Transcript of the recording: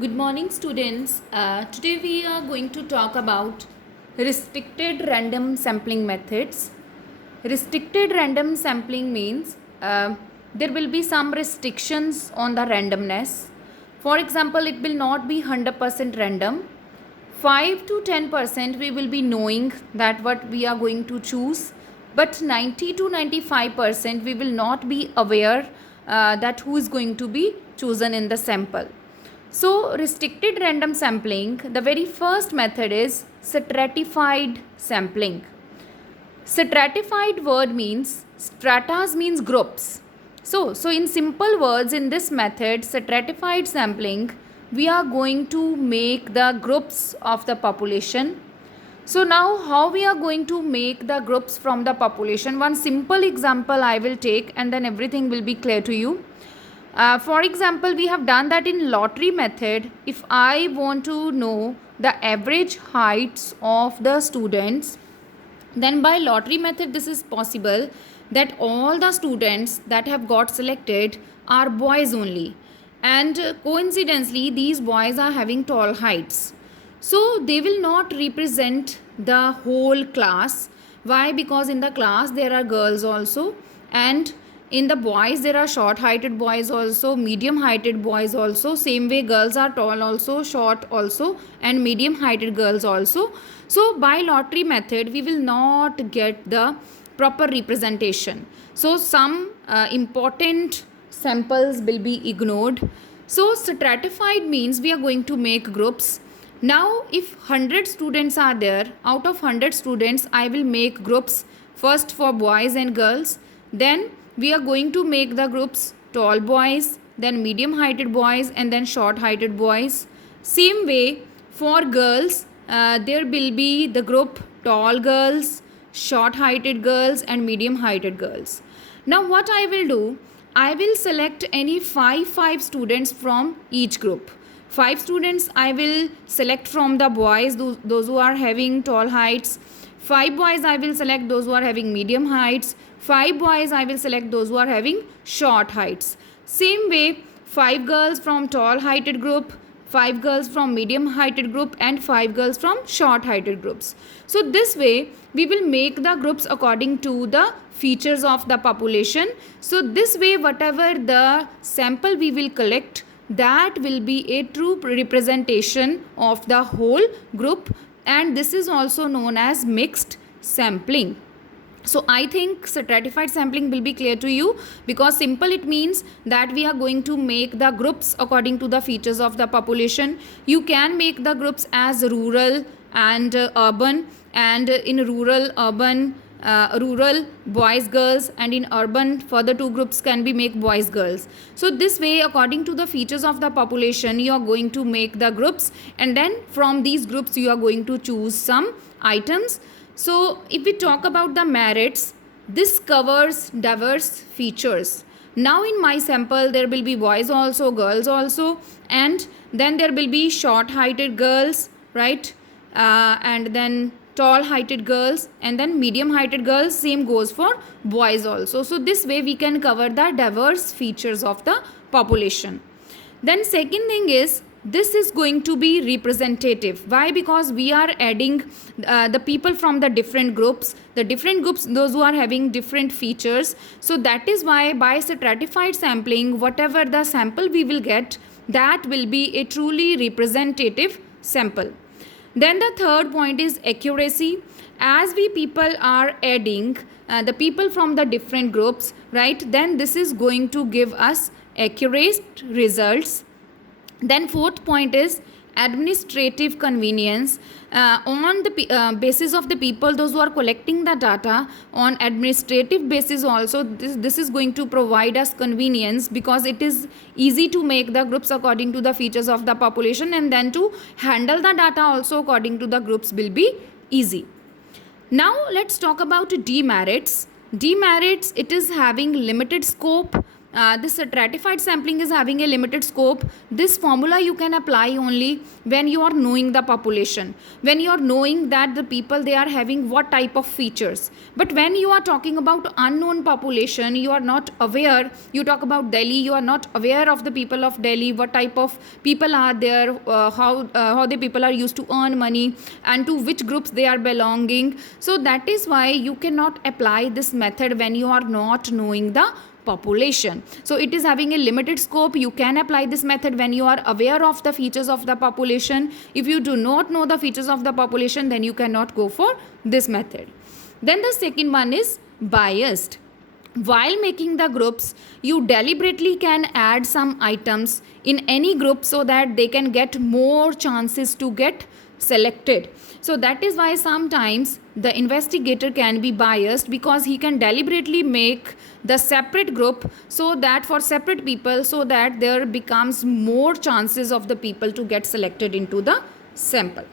Good morning, students. Today we are going to talk about restricted random sampling methods. Restricted random sampling means there will be some restrictions on the randomness. For example, it will not be 100% random. 5 to 10% we will be knowing that what we are going to choose, but 90 to 95% we will not be aware that who is going to be chosen in the sample. So, restricted random sampling, the very first method is stratified sampling. Stratified word means, stratas means groups. So in simple words, in this method, stratified sampling, we are going to make the groups of the population. So now how we are going to make the groups from the population? One simple example I will take and then everything will be clear to you. For example, we have done that in lottery method. If I want to know the average heights of the students, then by lottery method this is possible that all the students that have got selected are boys only, and coincidentally these boys are having tall heights, so they will not represent the whole class. Why? Because in the class there are girls also, and in the boys there are short heighted boys also, medium heighted boys also. Same way girls are tall also, short also, and medium heighted girls also. So by lottery method we will not get the proper representation, so some important samples will be ignored. So stratified means we are going to make groups. Now if 100 students are there, out of 100 students I will make groups, first for boys and girls, then we are going to make the groups tall boys, then medium heighted boys, and then short heighted boys. Same way for girls, there will be the group tall girls, short heighted girls, and medium heighted girls. Now what I will do, I will select any 5 students from each group. 5 students I will select from the boys, those who are having tall heights. 5 boys I will select those who are having medium heights. 5 boys I will select those who are having short heights. Same way, 5 girls from tall heighted group, 5 girls from medium heighted group, and 5 girls from short heighted groups. So this way we will make the groups according to the features of the population. So this way whatever the sample we will collect, that will be a true representation of the whole group, and this is also known as mixed sampling. So I think stratified sampling will be clear to you, because simple it means that we are going to make the groups according to the features of the population. You can make the groups as rural and urban, and in rural boys girls, and in urban further 2 groups can be make boys girls. So this way according to the features of the population you are going to make the groups, and then from these groups you are going to choose some items. So if we talk about the merits, this covers diverse features. Now in my sample there will be boys also, girls also, and then there will be short heighted girls, right, and then tall heighted girls, and then medium heighted girls. Same goes for boys also. So this way we can cover the diverse features of the population. Then second thing is, this is going to be representative. Why? Because we are adding the people from the different groups, those who are having different features. So that is why by stratified sampling, whatever the sample we will get, that will be a truly representative sample. Then the third point is accuracy. As we people are adding the people from the different groups, right, then this is going to give us accurate results. Then fourth point is administrative convenience. On the basis of the people, those who are collecting the data, on administrative basis also, this is going to provide us convenience, because it is easy to make the groups according to the features of the population, and then to handle the data also according to the groups will be easy. Now let's talk about demerits. Demerits, it is having limited scope, this stratified sampling is having a limited scope. This formula you can apply only when you are knowing the population, when you are knowing that the people they are having what type of features. But when you are talking about unknown population, you are not aware, you talk about Delhi, you are not aware of the people of Delhi, what type of people are there, how the people are used to earn money, and to which groups they are belonging. So that is why you cannot apply this method when you are not knowing the population. So it is having a limited scope. You can apply this method when you are aware of the features of the population. If you do not know the features of the population, then you cannot go for this method. Then the second one is biased. While making the groups, you deliberately can add some items in any group so that they can get more chances to get selected. So that is why sometimes the investigator can be biased, because he can deliberately make the separate group so that for separate people, so that there becomes more chances of the people to get selected into the sample.